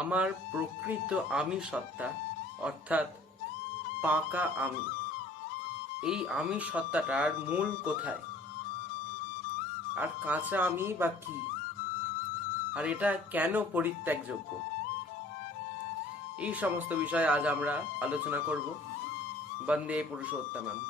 আমার প্রকৃত আমি সত্তা অর্থাৎ পাকা আমি, এই আমি সত্তাটার মূল কোথায়, আর কাঁচা আমি বা কি, আর এটা কেন পরিত্যাগযোগ্য, এই সমস্ত বিষয়ে আজ আমরা আলোচনা করব। বন্দে পুরুষোত্তমম।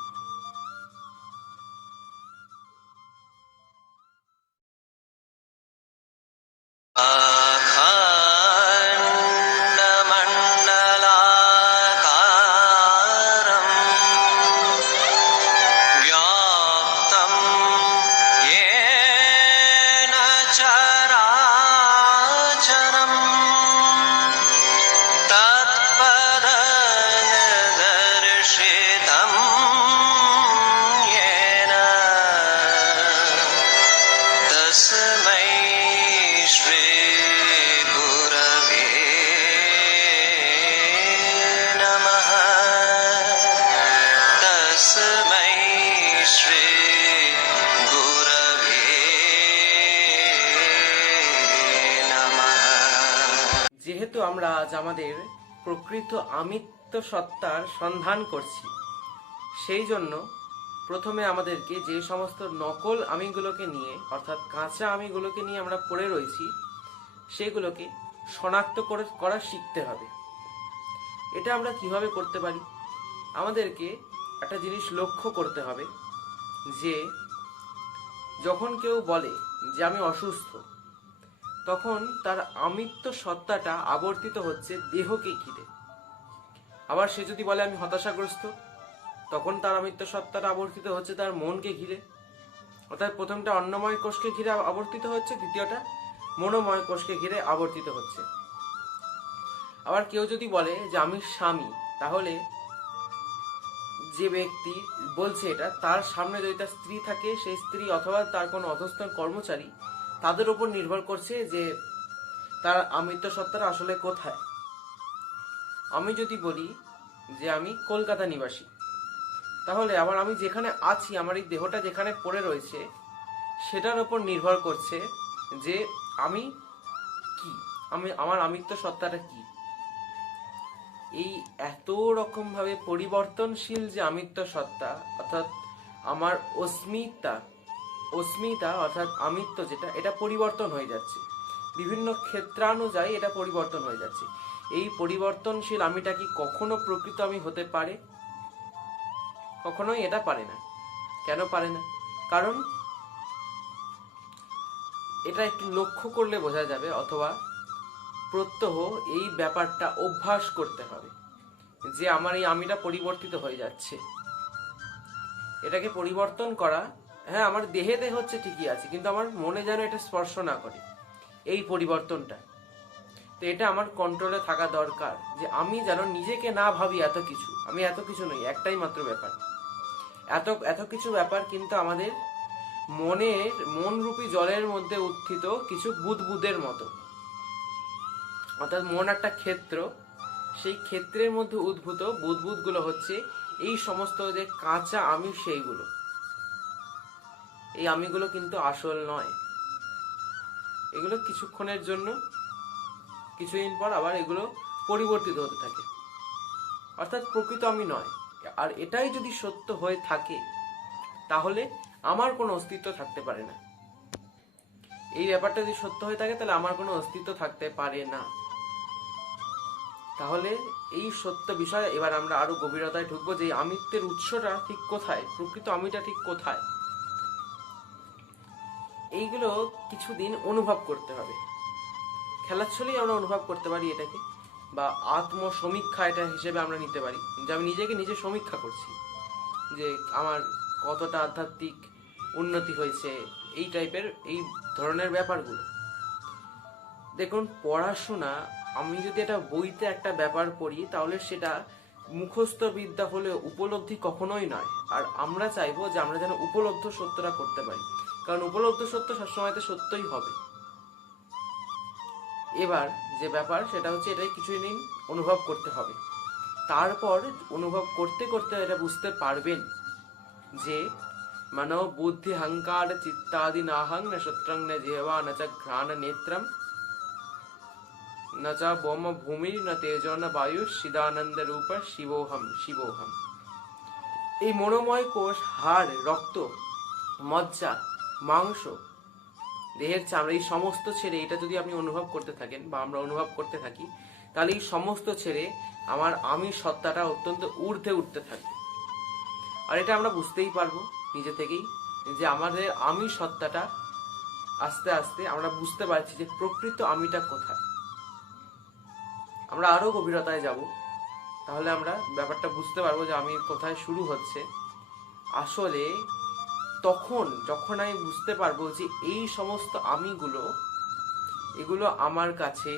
যেহেতু আমরা আজ আমাদের প্রকৃত আমিত্ব সত্তার সন্ধান করছি, সেই জন্য প্রথমে আমাদেরকে যে সমস্ত নকল আমিগুলোকে নিয়ে অর্থাৎ কাঁচা আমিগুলোকে নিয়ে আমরা পড়ে রয়েছি সেগুলোকে শনাক্ত করা শিখতে হবে। এটা আমরা কিভাবে করতে পারি? আমাদেরকে একটা জিনিস লক্ষ্য করতে হবে যে যখন কেউ বলে যে আমি অসুস্থ, তখন তার আমিত্ব সত্তাটা আবর্তিত হচ্ছে দেহকে ঘিরে। আবার সে যদি বলে আমি হতাশাগ্রস্ত, তখন তার আমিত্ব সত্তাটা আবর্তিত হচ্ছে তার মনকে ঘিরে। অর্থাৎ প্রথমটা অন্নময় কোষকে ঘিরে আবর্তিত হচ্ছে, দ্বিতীয়টা মনোময় কোষকে ঘিরে আবর্তিত হচ্ছে। আবার কেউ যদি বলে যে আমি স্বামী, তাহলে যে ব্যক্তি বলছে এটা, তার সামনে যদি তার স্ত্রী থাকে, সেই স্ত্রী অথবা তার কোনো অধস্তন কর্মচারী, তাদের উপর নির্ভর করছে যে তার আমিত্ব সত্তাটা আসলে কোথায়। আমি যদি বলি যে আমি কলকাতা নিবাসী, তাহলে আবার আমি যেখানে আছি, আমার এই দেহটা যেখানে পড়ে রয়েছে, সেটার উপর নির্ভর করছে যে আমি কি, আমার আমিত্ব সত্তাটা কি। এই এত রকম ভাবে পরিবর্তনশীল যে আমিত্ব সত্তা, অর্থাৎ আমার অস্মিতা অর্থাৎ আমিত্ব যেটা, এটা পরিবর্তন হয়ে যাচ্ছে বিভিন্ন ক্ষেত্রানুযায়ী, এটা পরিবর্তন হয়ে যাচ্ছে। এই পরিবর্তনশীল আমিটা কি কখনো প্রকৃত আমি হতে পারে? কখনোই এটা পারে না। কেন পারে না? কারণ এটা একটু লক্ষ্য করলে বোঝা যাবে, অথবা প্রত্যহ এই ব্যাপারটা অভ্যাস করতে হবে যে আমার এই আমিটা পরিবর্তিত হয়ে যাচ্ছে। এটাকে পরিবর্তন করা, হ্যাঁ আমার দেহেতে হচ্ছে ঠিকই আছে, কিন্তু আমার মনে যেন এটা স্পর্শ না করে এই পরিবর্তনটা। তো এটা আমার কন্ট্রোলে থাকা দরকার, যে আমি যেন নিজেকে না ভাবি এত কিছু, আমি এত কিছু নই, একটাই মাত্র ব্যাপার। এত কিছু ব্যাপার কিন্তু আমাদের মনরূপী জলের মধ্যে উত্থিত কিছু বুদবুদের মতো। অর্থাৎ মন একটা ক্ষেত্র, সেই ক্ষেত্রের মধ্যে উদ্ভূত বুদবুদগুলো হচ্ছে এই সমস্ত যে কাঁচা আমি, সেইগুলো। এই আমিগুলো কিন্তু আসল নয়। এগুলো কিছুক্ষণের জন্য, কিছুদিন পর আবার এগুলো পরিবর্তিত হতে থাকে, অর্থাৎ প্রকৃত আমি নয়। আর এটাই যদি সত্য হয়ে থাকে, তাহলে আমার কোনো অস্তিত্ব থাকতে পারে না। এই ব্যাপারটা যদি সত্য হয়ে থাকে, তাহলে আমার কোনো অস্তিত্ব থাকতে পারে না। তাহলে এই সত্য বিষয় এবার আমরা আরো গভীরতায় ঢুকবো, যে আমিত্বের উৎসটা ঠিক কোথায়, প্রকৃত আমিটা ঠিক কোথায়। এইগুলো কিছুদিন অনুভব করতে হবে। খেলার ছলেই আমরা অনুভব করতে পারি এটাকে, বা আত্ম সমীক্ষা এটা হিসেবে আমরা নিতে পারি, যে আমি নিজেকে নিজে সমীক্ষা করছি যে আমার কতটা আধ্যাত্মিক উন্নতি হয়েছে, এই টাইপের এই ধরনের ব্যাপারগুলো। দেখুন, পড়াশোনা, আমি যদি এটা বইতে একটা ব্যাপার পড়ি, তাহলে সেটা মুখস্থ বিদ্যা হলে উপলব্ধি কখনোই নয়। আর আমরা চাইবো যে আমরা যেন উপলব্ধ সত্যটা করতে পারি, কারণ উপলব্ধ সত্য সবসময় সত্যই হবে। এবার যে ব্যাপার সেটা হচ্ছে, এটাই কিছুদিন অনুভব করতে হবে। তারপর অনুভব করতে করতে এটা বুঝতে পারবেন যে মানব বুদ্ধি হংকার চিত্তাদি নাহং ন সূত্রং ন জিহ্বা ন চ ঘ্রাণ নেত্রম न च ব্রহ্ম ভূমির न তেজো न বায়ু চিদানন্দ রূপ শিবোহম শিবোহম। এই মনোময় কোষ, হাড়, রক্ত, মজ্জা, মাংস, দেহের চামড়া, এই সমস্ত ছেড়ে, এটা যদি আপনি অনুভব করতে থাকেন বা আমরা অনুভব করতে থাকি, তাহলে এই সমস্ত ছেড়ে আমার আমি সত্তাটা অত্যন্ত ঊর্ধ্বে উঠতে থাকবে। আর এটা আমরা বুঝতেই পারবো নিজে থেকেই যে আমাদের আমি সত্তাটা আস্তে আস্তে আমরা বুঝতে পারছি যে প্রকৃত আমিটা কোথায়। আমরা আরো গভীরতায় যাব, তাহলে আমরা ব্যাপারটা বুঝতে পারবো যে আমি কোথায় শুরু হচ্ছে। আসলে যখন আমি বুঝতে পারবো যে এই সমস্ত আমিগুলো, এগুলো আমার কাছে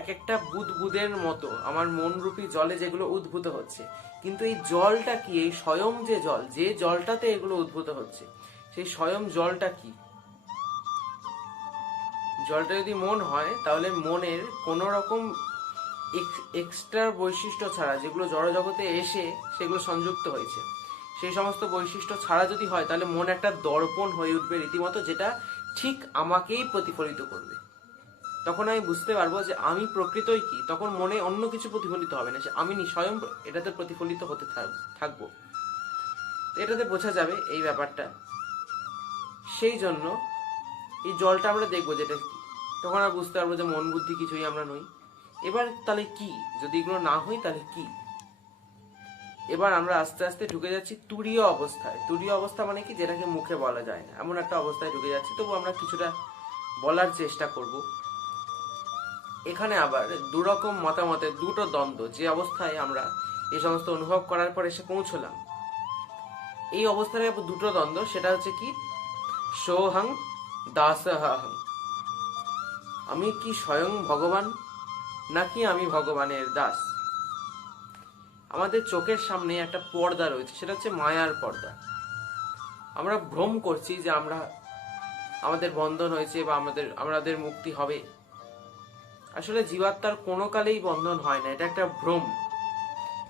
এক একটা বুদবুদের মতো, আমার মনরূপী জলে যেগুলো উদ্ভূত হচ্ছে। কিন্তু এই জলটা কি, এই স্বয়ং যে জল, যে জলটাতে এগুলো উদ্ভূত হচ্ছে, সেই স্বয়ং জলটা কি? জলটা যদি মন হয়, তাহলে মনের কোন রকম এক্সট্রা বৈশিষ্ট্য ছাড়া, যেগুলো জড়জগতে এসে সেগুলো সংযুক্ত হয়েছে, সেই সমস্ত বৈশিষ্ট্য ছাড়া যদি হয়, তাহলে মন একটা দর্পণ হয়ে উঠবে রীতিমতো, যেটা ঠিক আমাকেই প্রতিফলিত করবে। তখন আমি বুঝতে পারবো যে আমি প্রকৃতই কি। তখন মনে অন্য কিছু প্রতিফলিত হবে না, আমি স্বয়ং এটাতে প্রতিফলিত হতে থাকবো। এটাতে বোঝা যাবে এই ব্যাপারটা। সেই জন্য এই জলটা আমরা দেখবো যেটা কি, তখন আমরা বুঝতে পারবো যে মন বুদ্ধি কিছুই আমরা নই। এবার তাহলে কি, যদি এগুলো না হই তাহলে কি? এবার আমরা আস্তে আস্তে ঢুকে যাচ্ছি তুরীয় অবস্থায়। তুরীয় অবস্থা মানে কি, যেটাকে মুখে বলা যায় না, এমন একটা অবস্থায় ঢুকে যাচ্ছি। তবু আমরা কিছুটা বলার চেষ্টা করব। এখানে আবার দুরকম মতামতের দুটো দ্বন্দ্ব, যে অবস্থায় আমরা এই সমস্ত অনুভব করার পর এসে পৌঁছলাম, এই অবস্থায় দুটো দ্বন্দ্ব। সেটা হচ্ছে কি, সোহং দাসহং, আমি কি স্বয়ং ভগবান নাকি আমি ভগবানের দাস? আমাদের চোখের সামনে একটা পর্দা রয়েছে, সেটা হচ্ছে মায়ার পর্দা। আমরা ভ্রম করছি যে আমাদের বন্ধন হয়েছে বা আমাদের মুক্তি হবে। আসলে জীবাত্মার কোনো কালেই বন্ধন হয় না, এটা একটা ভ্রম।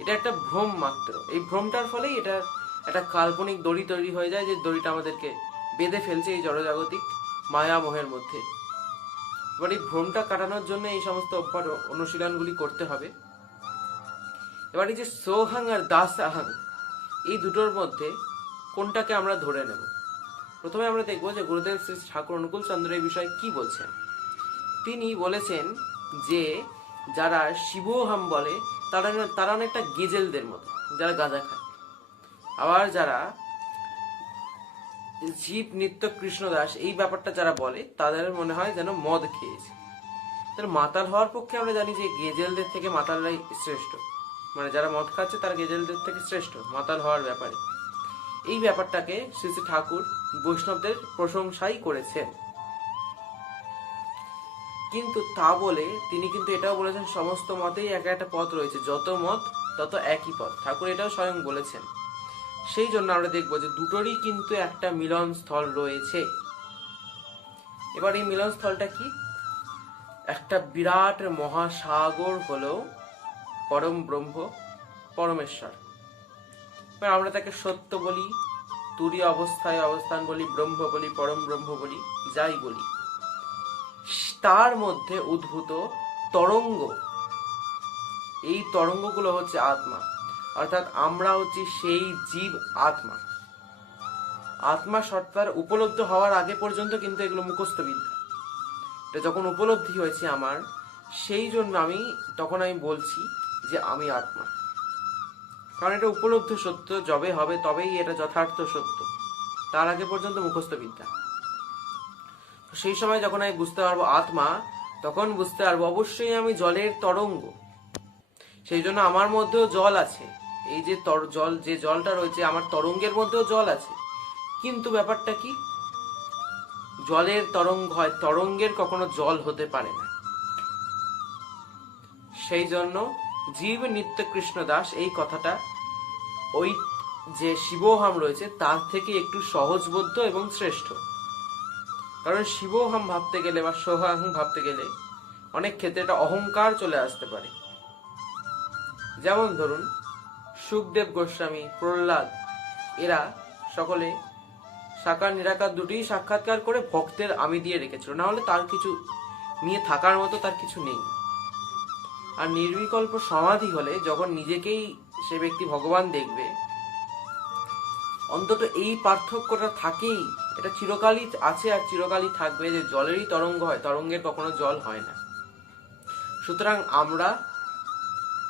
এটা একটা ভ্রম মাত্র। এই ভ্রমটার ফলেই এটা একটা কাল্পনিক দড়ি তৈরি হয়ে যায়, যে দড়িটা আমাদেরকে বেঁধে ফেলছে এই জড়জাগতিক মায়া মোহের মধ্যে। এবার এই ভ্রমটা কাটানোর জন্য এই সমস্ত অনুশীলনগুলি করতে হবে। এবার এই যে সোহাং আর দাস আহাং, এই দুটোর মধ্যে কোনটাকে আমরা ধরে নেব? প্রথমে আমরা দেখবো যে গুরুদেব শ্রী ঠাকুর অনুকূল চন্দ্র এই বিষয়ে কি বলছেন। তিনি বলেছেন যে যারা শিবোহাম বলে তারা অনেকটা গেজেলদের মতো, যারা গাঁজা খায়। আবার যারা জীব নিত্য কৃষ্ণদাস এই ব্যাপারটা যারা বলে, তাদের মনে হয় যেন মদ খেয়েছে। তার মাতাল হওয়ার পক্ষে আমরা জানি যে গেজেলদের থেকে মাতালরাই শ্রেষ্ঠ, মানে যারা মদ খাচ্ছে তারা গেজেলদের থেকে শ্রেষ্ঠ মাতাল হওয়ার ব্যাপারে। এই ব্যাপারটাকে শ্রী শ্রী ঠাকুর বৈষ্ণবদের প্রশংসাই করেছেন। কিন্তু তা বলে তিনি কিন্তু এটাও বলেছেন সমস্ত মতেই এক একটা পথ রয়েছে, যত মত তত একই পথ। ঠাকুর এটাও স্বয়ং বলেছেন। সেই জন্য আমরা দেখবো যে দুটোরই কিন্তু একটা মিলন স্থল রয়েছে। এবার এই মিলন স্থলটা কি? একটা বিরাট মহাসাগর হলো পরম ব্রহ্ম, পরমেশ্বর। এবার আমরা তাকে সত্য বলি, তুরীয় অবস্থায় অবস্থান বলি, ব্রহ্ম বলি, পরম ব্রহ্ম বলি, যাই বলি, তার মধ্যে উদ্ভূত তরঙ্গ, এই তরঙ্গগুলো হচ্ছে আত্মা। অর্থাৎ আমরা হচ্ছি সেই জীব আত্মা। আত্মা সত্তার উপলব্ধ হওয়ার আগে পর্যন্ত কিন্তু এগুলো মুখস্থ বিদ্যা। এটা যখন উপলব্ধি হয়েছে আমার, সেই জন্য তখন আমি বলছি যে আমি আত্মা। কারণ এটা উপলব্ধ সত্য, যবে হবে তবেই এটা যথার্থ সত্য। তার আগে পর্যন্ত মুখস্থ বিদ্যা। সেই সময় যখন আমি বুঝতে পারবো আত্মা, তখন বুঝতে পারবো অবশ্যই আমি জলের তরঙ্গ। সেই জন্য আমার মধ্যেও জল আছে। এই যে জলটা রয়েছে, আমার তরঙ্গের মধ্যেও জল আছে। কিন্তু ব্যাপারটা কি, জলের তরঙ্গ হয়, তরঙ্গের কখনো জল হতে পারে না। সেই জন্য জীব নিত্য কৃষ্ণ দাস এই কথাটা ওই যে শিবোহাম রয়েছে তার থেকে একটু সহজবোধ্য এবং শ্রেষ্ঠ। কারণ শিবোহাম ভাবতে গেলে বা সোহাম ভাবতে গেলে অনেক ক্ষেত্রে এটা অহংকার চলে আসতে পারে। যেমন ধরুন সুখদেব গোস্বামী, প্রহ্লাদ, এরা সকলে সাকার নিরাকার দুটিই সাক্ষাৎকার করে ভক্তের আমি দিয়ে রেখেছিল, না হলে তার কিছু নিয়ে থাকার মতো তার কিছু নেই। আর নির্বিকল্প সমাধি হলে যখন নিজেকেই সে ব্যক্তি ভগবান দেখবে, অন্তত এই পার্থক্যটা থাকেই, এটা চিরকালই আছে আর চিরকালই থাকবে, যে জলেরই তরঙ্গ হয়, তরঙ্গের কখনো জল হয় না। সুতরাং আমরা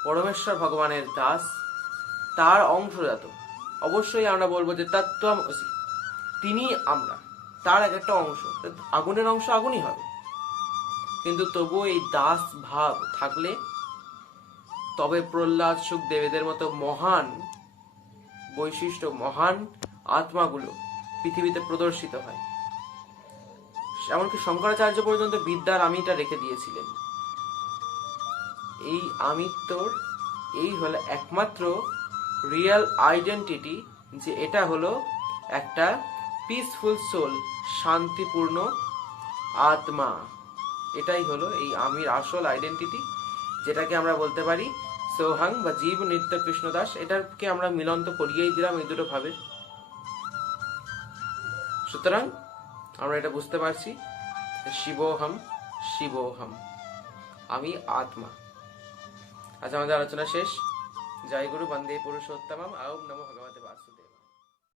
পরমেশ্বর ভগবানের দাস, তার অংশজাত। অবশ্যই আমরা বলবো যে তত্ত্বমসি, তিনি আমরা, তার এক একটা অংশ। আগুনের অংশ আগুনই হবে, কিন্তু তবুও এই দাস ভাব থাকলে তবে প্রহ্লাদ, সুখদেব এদের মতো মহান বৈশিষ্ট্য, মহান আত্মাগুলো পৃথিবীতে প্রদর্শিত হয়। এমনকি শঙ্করাচার্য পর্যন্ত বিদ্যার আমিটা রেখে দিয়েছিলেন। এই আমিত্বর এই হলো একমাত্র রিয়েল আইডেন্টিটি, যে এটা হলো একটা পিসফুল সোল, শান্তিপূর্ণ আত্মা। এটাই হলো এই আমির আসল আইডেন্টিটি, যেটাকে আমরা বলতে পারি সোহাং বা জীব নিত্য কৃষ্ণদাস। এটাকে আমরা মিলন্ত করিয়েই দিলাম এই দুটো ভাবে। সুতরাং আমরা এটা বুঝতে পারছি, শিবোহম শিবোহম, আমি আত্মা। আজ আমাদের আলোচনা শেষ। জয় গুরু, বন্দে পুরুষোত্তমম। ওম নমো ভগবতে বাসুদেব।